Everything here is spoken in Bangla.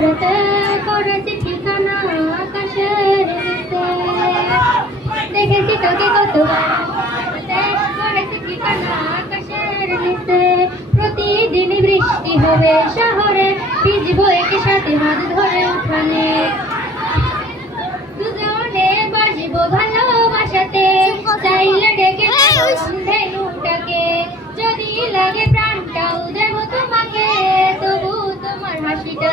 শহরেতে করেছি ঠিকানা আকাশের নিচে। দেখেছি তোকে কতবার করেছি ঠিকানা আকাশের নিচে। প্রতিদিনই বৃষ্টি হবে শহরে, ভিজবো একই সাথে হাত ধরে উঠানে। দুজনে বাসবো ভালোবাসাতে, চাইলে ডেকে ধেনুটাকে। যদি লাগে প্রাণটাও দেব তোমাকে, তবু তোমার হাসিটা